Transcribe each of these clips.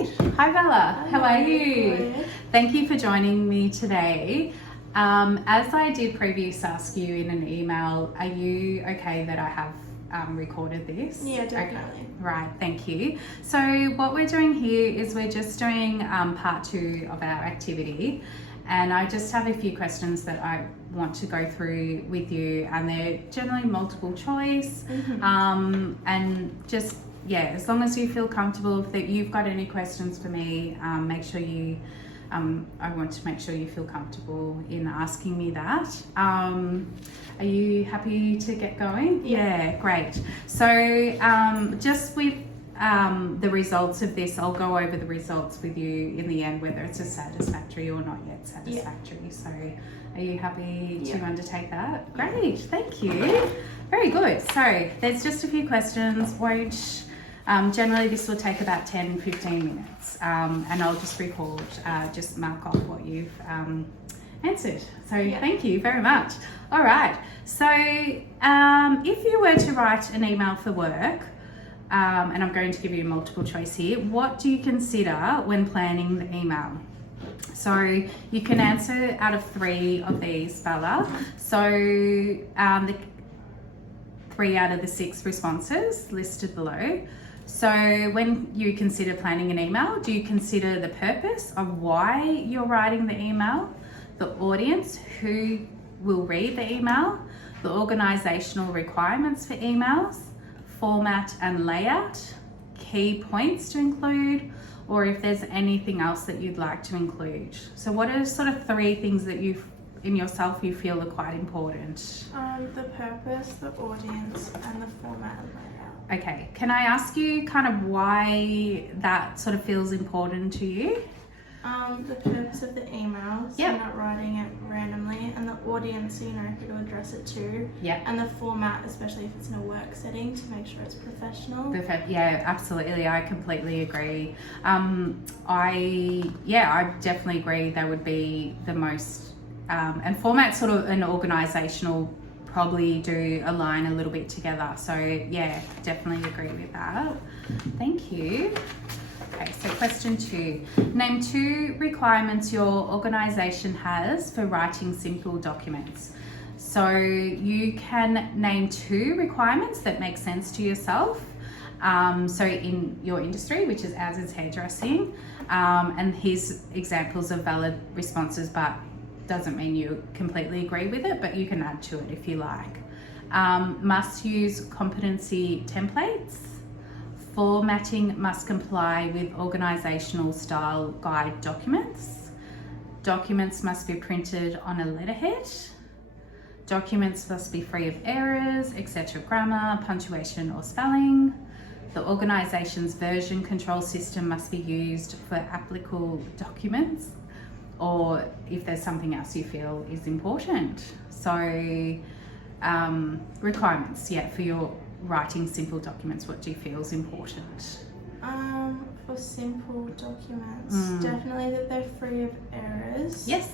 Great. Hi Bella, how are you? Good. Thank you for joining me today. As I did previously ask you in an email, are you okay that I have recorded this? Yeah, definitely. Okay. Right, thank you. So what we're doing here is we're just doing part 2 of our activity, and I just have a few questions that I want to go through with you, and they're generally multiple choice. And just, yeah, as long as you feel comfortable, if you've got any questions for me, make sure you I want to make sure you feel comfortable in asking me that. Are you happy to get going? Yeah, great. So just with the results of this, I'll go over the results with you in the end, whether it's a satisfactory or not yet satisfactory. Yeah. So are you happy to undertake that? Great, thank you. Very good. So there's just a few questions. Generally this will take about 10-15 minutes, and I'll just record, just mark off what you've answered. So thank you very much. All right, so if you were to write an email for work, and I'm going to give you multiple choice here, what do you consider when planning the email? So you can answer out of 3 of these, Bella. So the 3 out of the 6 responses listed below. So when you consider planning an email, do you consider the purpose of why you're writing the email, the audience who will read the email, the organisational requirements for emails, format and layout, key points to include, or if there's anything else that you'd like to include? So what are sort of 3 things that in yourself you feel are quite important? The purpose, the audience, and the format and layout. Okay, can I ask you kind of why that sort of feels important to you? The purpose of the email, so you're not writing it randomly, and the audience, so you know who to address it to. Yeah. And the format, especially if it's in a work setting, to make sure it's professional. Yeah, absolutely. I completely agree. I definitely agree that would be the most, and format sort of an organisational probably do align a little bit together. So yeah, definitely agree with that. Thank you. Okay, so question 2. Name 2 requirements your organisation has for writing simple documents. So you can name 2 requirements that make sense to yourself. So in your industry, which is ours is hairdressing, and here's examples of valid responses, but doesn't mean you completely agree with it, but you can add to it if you like. Must use competency templates. Formatting must comply with organisational style guide documents. Documents must be printed on a letterhead. Documents must be free of errors, etc. grammar, punctuation or spelling. The organisation's version control system must be used for applicable documents, or if there's something else you feel is important. So requirements, for your writing simple documents, what do you feel is important? For simple documents, definitely that they're free of errors. Yes,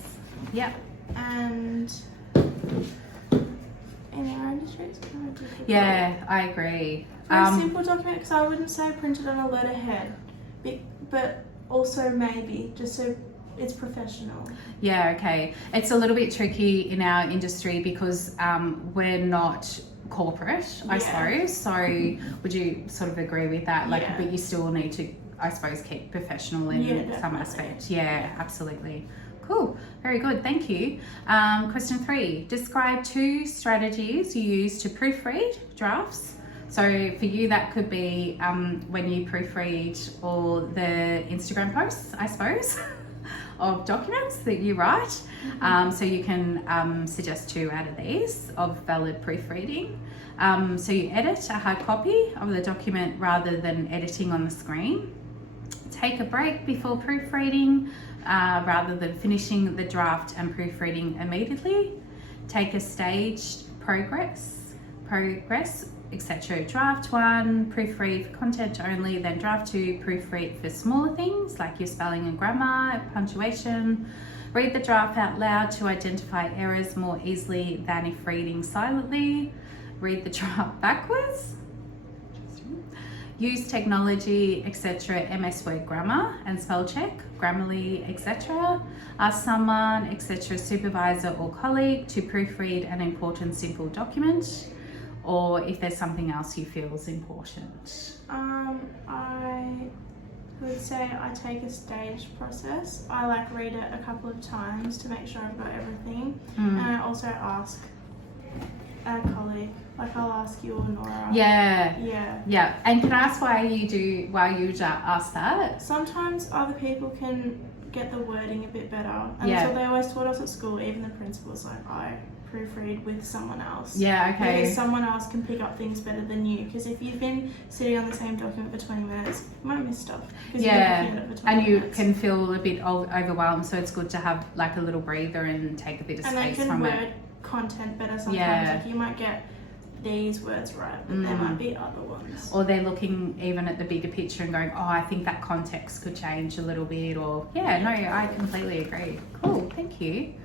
yeah. And in our industry, it's kind of difficult. Yeah, I agree. For a simple document, because I wouldn't say printed on a letterhead, but also maybe just so it's professional. Yeah, okay. It's a little bit tricky in our industry because we're not corporate, I suppose. So would you sort of agree with that? But you still need to, I suppose, keep professional in some aspect. Yeah, absolutely. Cool. Very good. Thank you. Question 3. Describe 2 strategies you use to proofread drafts. So for you, that could be when you proofread all the Instagram posts, I suppose, of documents that you write. So you can suggest 2 out of these of valid proofreading. So you edit a hard copy of the document rather than editing on the screen. Take a break before proofreading rather than finishing the draft and proofreading immediately. Take a staged progress, etc. Draft 1, proofread for content only, then draft 2, proofread for smaller things like your spelling and grammar, punctuation. Read the draft out loud to identify errors more easily than if reading silently. Read the draft backwards. use technology, etc., MS Word grammar and spell check, Grammarly, etc. Ask someone, etc., supervisor or colleague to proofread an important simple document, or if there's something else you feel is important. I would say I take a staged process. I like read it a couple of times to make sure I've got everything, and I also ask a colleague. Like I'll ask you or Nora. Yeah. And can I ask why you ask that? Sometimes other people can get the wording a bit better, and that's what they always taught us at school. Even the principal's like, I proofread with someone else. Yeah, okay. Because someone else can pick up things better than you. Because if you've been sitting on the same document for 20 minutes, you might miss stuff. And you can feel a bit overwhelmed, so it's good to have like a little breather and take a bit of space from it. And they can word content better sometimes. Like you might get these words right, but there might be other ones. Or they're looking even at the bigger picture and going, oh, I think that context could change a little bit, or no, I completely agree. Cool, thank you.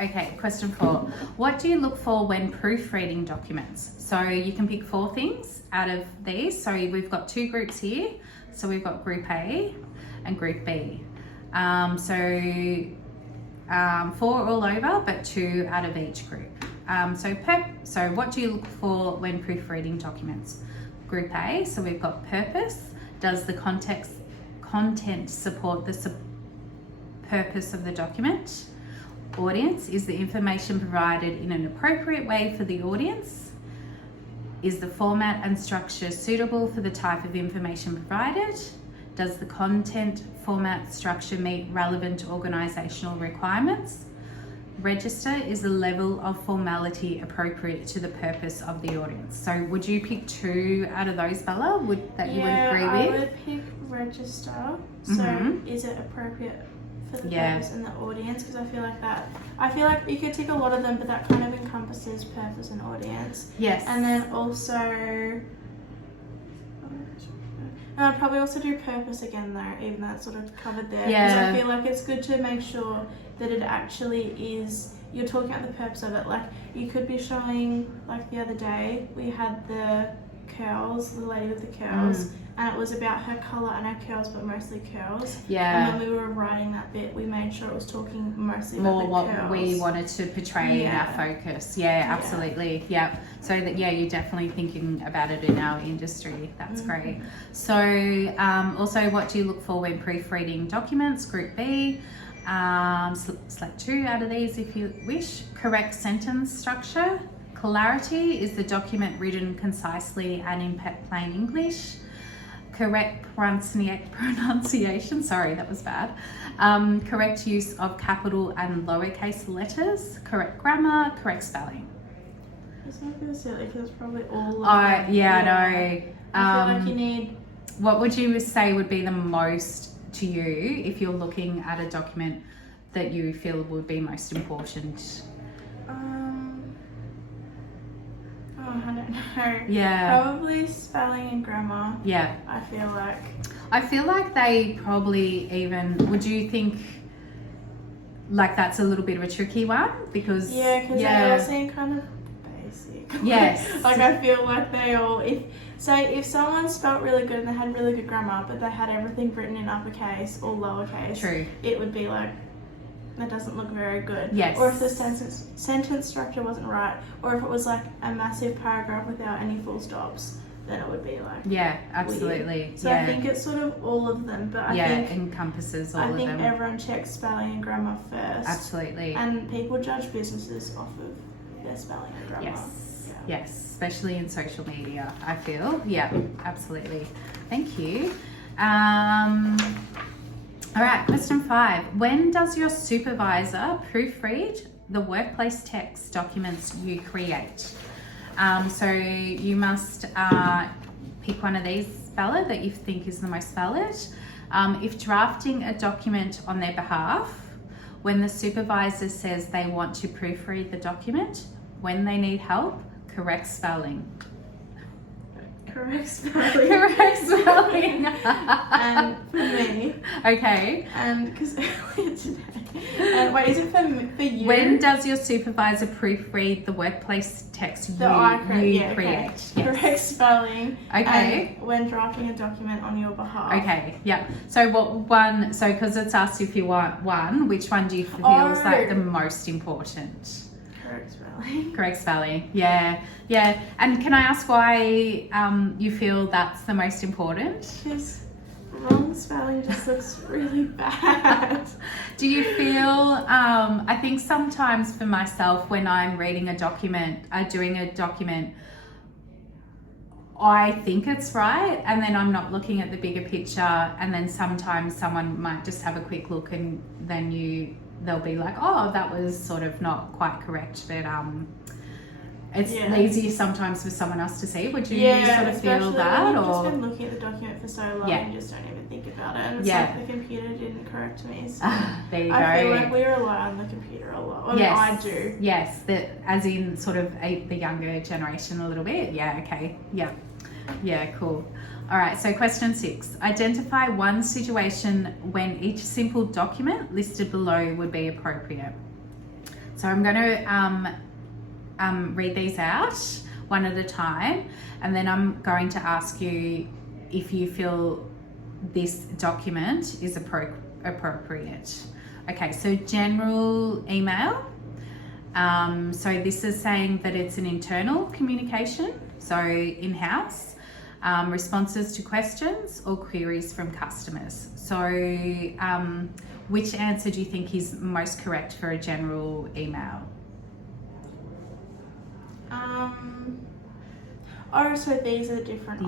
Okay, question 4. What do you look for when proofreading documents? So you can pick 4 things out of these. So we've got 2 groups here. So we've got Group A and Group B. 4 all over, but 2 out of each group. So what do you look for when proofreading documents? Group A, so we've got purpose. Does the content support the purpose of the document? Audience, is the information provided in an appropriate way for the audience? Is the format and structure suitable for the type of information provided? Does the content, format, structure meet relevant organisational requirements? Register, is the level of formality appropriate to the purpose of the audience? So would you pick 2 out of those, Bella, you would agree with? Yeah, I would pick register. So is it appropriate for the purpose and the audience? Because I feel like you could tick a lot of them, but that kind of encompasses purpose and audience. Yes. And then also, I'd probably also do purpose again though, even though it's sort of covered there. Because I feel like it's good to make sure that it actually is, you're talking about the purpose of it. Like you could be showing, like the other day, we had the curls, the lady with the curls, and it was about her colour and her curls, but mostly curls. Yeah. And when we were writing that bit, we made sure it was talking mostly about the curls. More what we wanted to portray in our focus. Yeah, absolutely. Yeah. So that, you're definitely thinking about it in our industry. That's great. So also, what do you look for when proofreading documents? Group B. Select 2 out of these if you wish. Correct sentence structure. Clarity, is the document written concisely and in plain English? Correct pronunciation, sorry, that was bad. Correct use of capital and lowercase letters. Correct grammar, correct spelling. This might feel silly because it's probably all of them. I know. I feel like you need... What would you say would be the most to you if you're looking at a document that you feel would be most important? I don't know. Yeah. Probably spelling and grammar. Yeah. I feel like they probably even, would you think like that's a little bit of a tricky one? Because they all seem kind of basic. Yes. Like I feel like they all, if someone spelt really good and they had really good grammar, but they had everything written in uppercase or lowercase, True. It would be like, that doesn't look very good. Yes. Or if the sentence structure wasn't right, or if it was like a massive paragraph without any full stops, then it would be like absolutely weird. So I think it's sort of all of them, but I think encompasses all of them. I think everyone checks spelling and grammar first. Absolutely. And people judge businesses off of their spelling and grammar. Yes, especially in social media, I feel. Yeah, absolutely. Thank you. All right, question 5. When does your supervisor proofread the workplace text documents you create? So you must pick one of these, Bella, that you think is the most valid. If drafting a document on their behalf, when the supervisor says they want to proofread the document, when they need help, correct spelling. Correct spelling. Correct spelling. And for me. Okay. And because earlier today, And wait, is it for you? When does your supervisor proofread the workplace text The I you create, create? okay. Yes. Correct spelling. Okay. And when drafting a document on your behalf. Okay, yeah. So what one, so because it's asked if you want one, which one do you feel is like the most important? Correct spelling. Correct spelling, yeah. And can I ask why you feel that's the most important? Because wrong spelling just looks really bad. Do you feel, I think sometimes for myself when I'm reading a document, doing a document, I think it's right and then I'm not looking at the bigger picture, and then sometimes someone might just have a quick look and then they'll be like, oh, that was sort of not quite correct, but it's easier sometimes for someone else to see. Would you sort of feel that? When you've or just been looking at the document for so long, you just don't even think about it. And it's like the computer didn't correct me. So there you I go. feel like we rely on the computer a lot. Well, I do. Yes, that as in sort of the younger generation a little bit. Yeah, okay. Yeah, cool. All right, so question 6. Identify one situation when each simple document listed below would be appropriate. So I'm going to read these out one at a time, and then I'm going to ask you if you feel this document is appropriate. Okay, so general email. So this is saying that it's an internal communication, so in-house. Responses to questions or queries from customers. So which answer do you think is most correct for a general email? So these are different.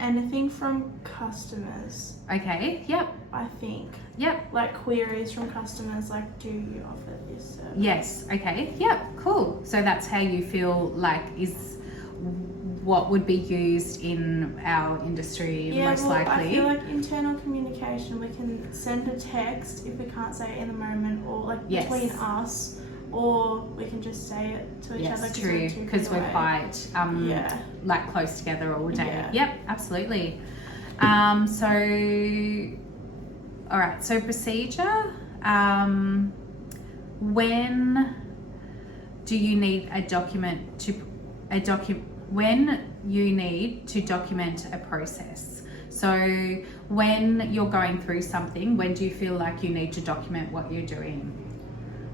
Anything from customers. Okay, yep. I think. Yep. Like queries from customers, like, do you offer this service? Yes, okay, yep, cool. So that's how you feel like is what would be used in our industry most likely. I feel like internal communication, we can send a text if we can't say it in the moment, or like between us, or we can just say it to each other. Yes, true, because we're quite like close together all day. Yeah. Yep, absolutely. All right, so procedure. When do you need when you need to document a process? So when you're going through something, when do you feel like you need to document what you're doing?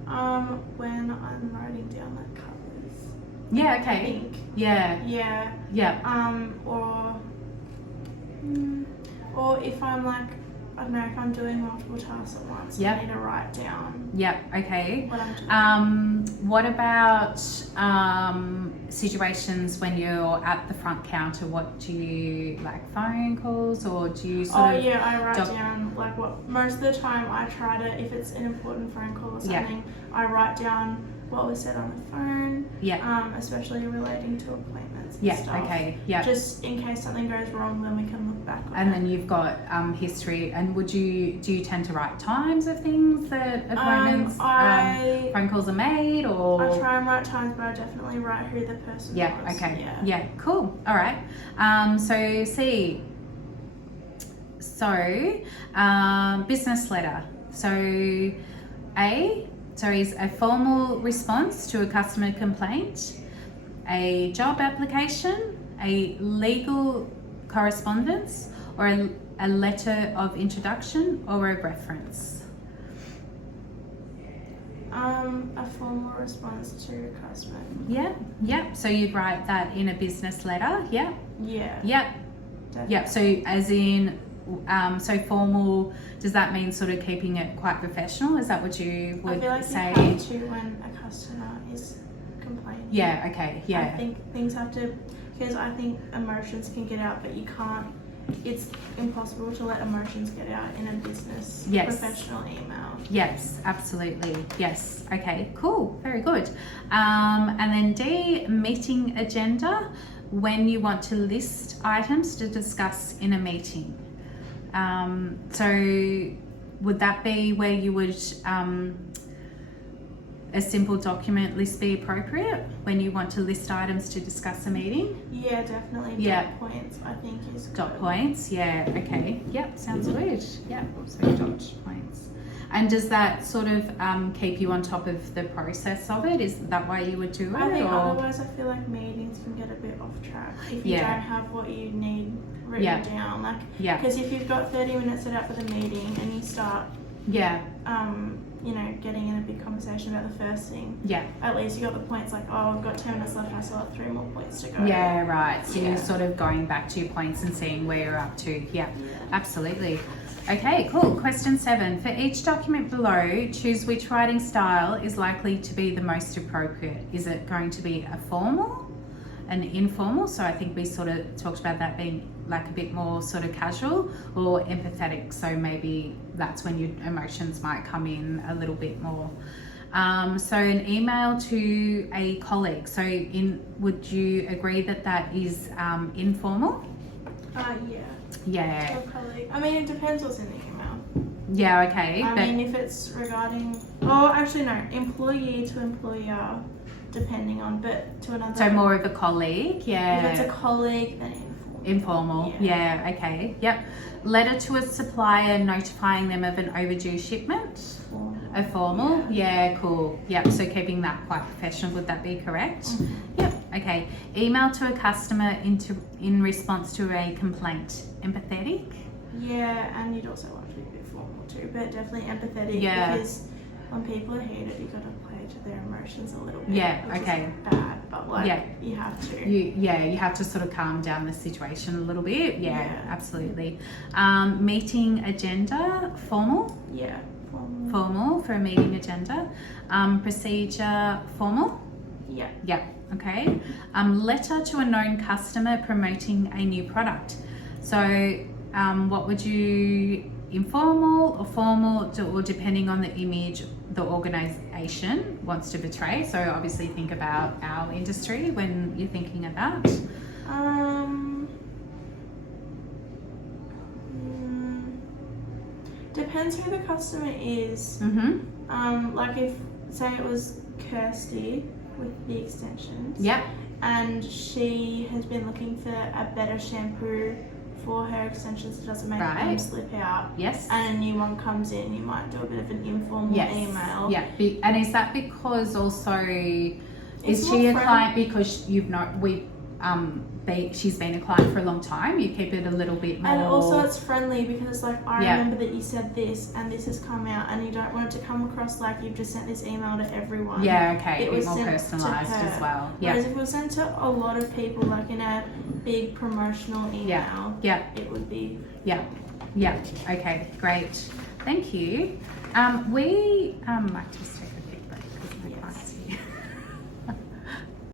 When I'm writing down like colours. Yeah, okay. I think. Yeah. Or if I'm like, I don't know, if I'm doing multiple tasks at once, I need to write down. Yep, okay. What I'm doing. What about situations when you're at the front counter? What do you like, phone calls, or do you sort of... I write down like what, most of the time I try to, if it's an important phone call or something, I write down what was said on the phone. Especially relating to appointments and stuff. Okay. Just in case something goes wrong, then we can look back on it. And then you've got history. And do you tend to write times of things that appointments, phone calls are made, or? I try and write times, but I definitely write who the person was. Okay. Yeah, cool. All right. So C. So, business letter. So A. Is a formal response to a customer complaint, a job application, a legal correspondence, or a letter of introduction, or a reference? A formal response to a customer. Yeah. So you'd write that in a business letter. Yeah. So as in, so formal, does that mean sort of keeping it quite professional? Is that what you would say? I feel like you have to when a customer is complaining. Yeah, okay, yeah. I think things have to, because I think emotions can get out, but you can't, it's impossible to let emotions get out in a business professional email. Yes, absolutely. Yes. Okay, cool. Very good. And then D, meeting agenda, when you want to list items to discuss in a meeting. So would that be where you would a simple document list be appropriate when you want to list items to discuss a meeting? Yeah, definitely. Yeah. Dot points, I think, is good. Dot points, yeah, okay. Yep, sounds good. Yeah, so dot points. And does that sort of keep you on top of the process of it? Is that why you would do it? I think or? otherwise I feel like meetings can get a bit off track if you Yeah. don't have what you need written Yeah. down. Like, Yeah. because if you've got 30 minutes set out for the meeting and you start, Yeah, you know, getting in a big conversation about the first thing, yeah. at least you got the points like, oh, I've got 10 minutes left and I still have 3 more points to go. Yeah, right. So Yeah. you're sort of going back to your points and seeing where you're up to. Yeah, absolutely. Okay, cool. Question 7. For each document below, choose which writing style is likely to be the most appropriate. Is it going to be a formal, an informal? So I think we sort of talked about that being like a bit more sort of casual, or empathetic. So maybe that's when your emotions might come in a little bit more. So an email to a colleague. So would you agree that that is informal? Yeah. Yeah. Or colleague. I mean, it depends what's in the email. Yeah, okay. I mean, if it's regarding, oh, actually no, employee to employer, depending on, but to another. So more of a colleague, yeah. If it's a colleague, then informal. Informal, yeah, okay, yep. Letter to a supplier notifying them of an overdue shipment. Formal. A formal, yeah, cool. Yep, so keeping that quite professional, would that be correct? Yep, okay. Email to a customer in response to a complaint. Empathetic? Yeah, and you'd also want to be a bit formal too, but definitely empathetic, Yeah. because when people are heated, you got to play to their emotions a little bit. Yeah, which okay. Is bad, but like Yeah. you have to. You have to sort of calm down the situation a little bit. Yeah, Yeah. absolutely. Meeting agenda, formal? Yeah, formal. Formal for a meeting agenda. Procedure, formal? Yeah. Yeah, okay. Letter to a known customer promoting a new product. So what would you, informal or formal, or depending on the image the organisation wants to portray? So obviously think about our industry when you're thinking of that. Depends who the customer is. Mm-hmm. Like if, say it was Kirsty with the extensions. Yep. And she has been looking for a better shampoo for her extensions that doesn't make them slip out. Yes. And a new one comes in, you might do a bit of an informal email. Yeah. And is that because also is It's she a more client because she's been a client for a long time? You keep it a little bit more. And also it's friendly because like I Yeah. remember that you said this and this has come out, and you don't want it to come across like you've just sent this email to everyone. Yeah, okay, It a bit was more sent to personalised her. as well. Yeah. Whereas if it was sent to a lot of people, like in a big promotional email, Yeah. it would be. Yeah. Okay, great. Thank you. We mic test.